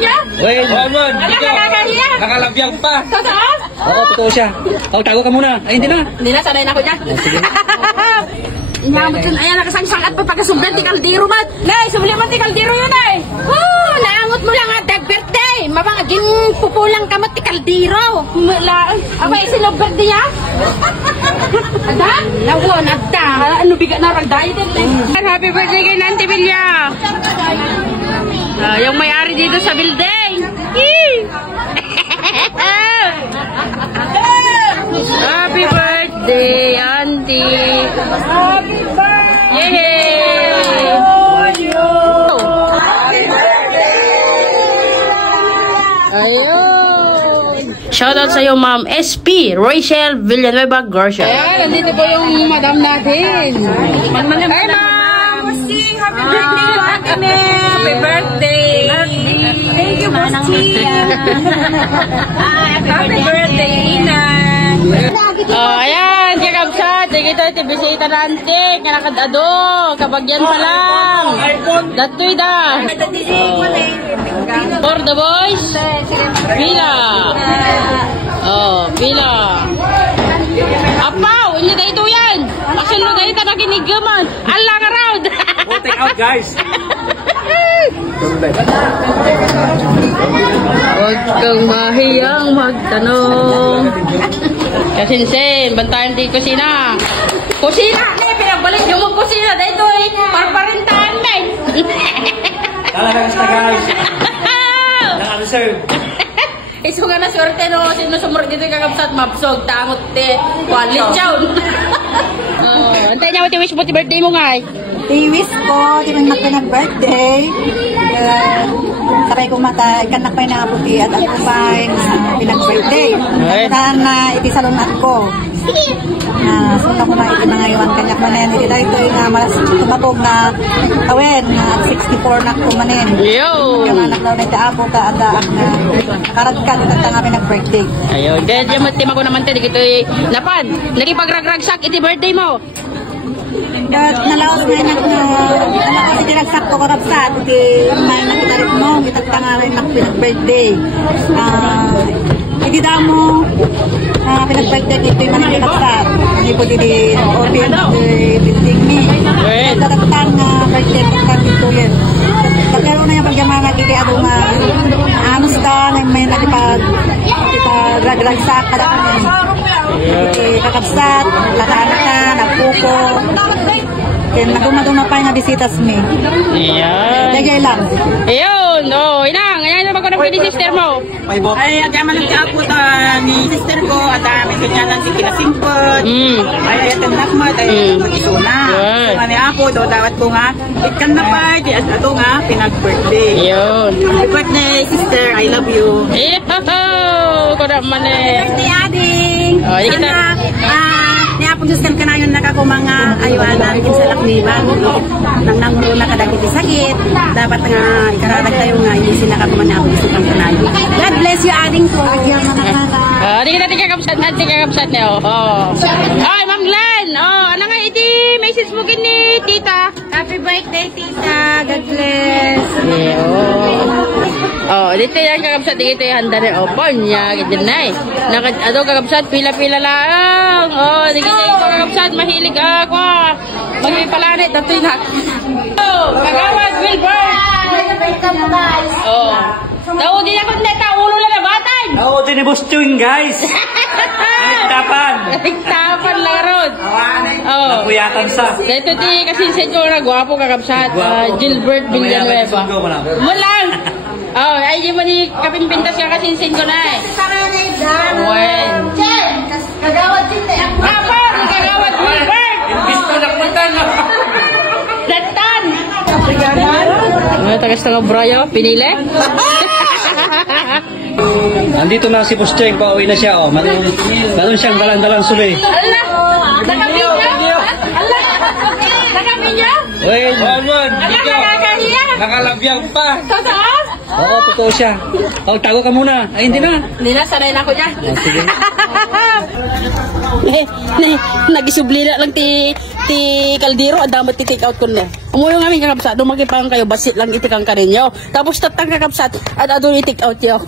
niya? Well, Ano nakakahiya? nakalabiyang pa. Totoo? Oo, totoo siya. Oh, tago ka muna. Ay, hindi na. Hindi na, sanay na ako niya. Inamot yun, ayan, nakasang-sang at pagkasublan ti Kaldero mat. Nay, subli mo ti Kaldero yun ay. Woo, naangot mo lang at birthday. Mabangagin pupulang kamot ti Kaldero. Abay, sinong birthday niya? Ada? Nawon, ada. Ano bigat na ragday din. Happy birthday kay Nanti Villa. Yung may-ari dito sa building. Happy birthday, Auntie! Happy birthday! Yay! Happy birthday! Ayun! Shoutout sa iyo, Ma'am SP Rachel Villanueva Garcia. Ayan, nandito po yung madam natin. Hi, Ma'am! Happy birthday, Ate! Happy birthday! Thank you, Bosti! Happy birthday, Ina! Ayan, kakabsat. Kita ito bisita na antik. Nakadado. Kabagyan pa lang. Datoy da. For the boys. Pila. Oh, pila. Apaw, hindi na ito yan. Actually, no, ganito na kinigaman. Alang around. Oh, take out, guys. Huwag kang mahiyang magtanong. Kasinsin, bantayan di kusina. Kusina! Pinagbalik yung mong kusina. Dito eh, parparintahan men. Talagang sa guys. Naka-reserve. Iso nga na swerte no. Sino sumurot dito yung kakabsat. Mapsog, tangot te. Walit chown. Antay niya mo ti-wish mo ti-birthday mo nga eh. I-wish ko, di man nag-birthday. Sakay ko mata, ikanak pa yung nakaputi at ako pa pinag-birthday. Saan na itisalunat ko. Sunod ko na ito na ngayon. Kanya ko na yan. Ito ito yung mas tumatog na awin. At 64 na kumanin. Yo! Yung anak daw na ito apo ka at na nakaradkan. Ito nga pinag-birthday. Ayun. Dahil yung matima ko naman ito. Ito napan. Nakipagrag-ragsak. Iti birthday mo. Nalaos na yan nalaos iti nagsak ko karapsat iti may nakitarit mo itagtanga rin pinag-birthday iti daw mo pinag-birthday iti manakitaksat hindi po dili open building ni tatagtang birthday pagkakito yun pagkaroon na yung pagyamanag iti ado nga anos ka may nakipag-ragsak kada kakabsat lakaanak ka nagpupo kaya nagumado na pa yung nabisitas me. Ayan. Dagay lang. Ayun. Oh, inang. Ayan naman ko ng pwede sister mo. Ay, agaman ng tiapot ni sister ko at may kanyanan si kinasingkot. Ay, ayatan nakmat. Ay, mag-isuna. So, ni Apo, daw dawat ko nga. Itkan na pa. Di at ito nga, pinag-birthday. Ayun. Happy birthday, sister. I love you. Iyaw. Ko naman eh. Birthday, ading. Oh, di kita. Ni Apo, Justin ka na yun nakako mga aywanan kinsa lakliban. Nang nanguro na kadagiti sakit. Dapat nga ikaradag tayo nga hindi sila kakuman na ako isipang kanayo. God bless you, ading po. Di kita tigakapsat niyo. Oh. Ay, Ma'am Glenn. Oh, ano nga iti message mo kini tita? Happy birthday, tita. God bless. Oh, dito yan kakapsat. Dito yung handa rin. Oh, porn niya. Ganyan na eh. Ano kakapsat? Pila-pila lang. Oh, dito yung kakapsat. Mahilig ako. Magpipalanit. Ito yun ha. Oh, kagawad, Wilbur. Oh. Tao din ako neta. Ulo na nabatan. Oo, din ni Boss Chewing, guys. Nagtapan. Nagtapan lang ron. Oh. Nakuyatan sa. Dito ti kasinsin ko na gwapo kakapsat. Gilbert Villanueva. Mulang. Oh, ay di mo ni kapimpintas ka kasinsin ko na eh. Wen. Kagawad din na. Apa, kagawad Gilbert. Gusto na punta na. Datan. Ano tagas na Brayo? Pinili? Nandito na si Boss Chewing, pauwi na siya. Oh. Meron siyang dalang-dalang suli. Allah! Nakapinyo? Allah! Nakapinyo? Well, Nakakahiya? nakalabiyang pa. Totoo? Oo, totoo siya. Oh, tago ka muna. Ay, hindi na. Hindi na, sanay na ako dyan. Oh, sige. Nagisubli na lang ti kaldero, ang damot ti take out ko na. Umuyo nga aming kakapsat, dumagipang kayo, basit lang itikang ka rin nyo. Tapos tatang kakapsat, at adun i-take out nyo.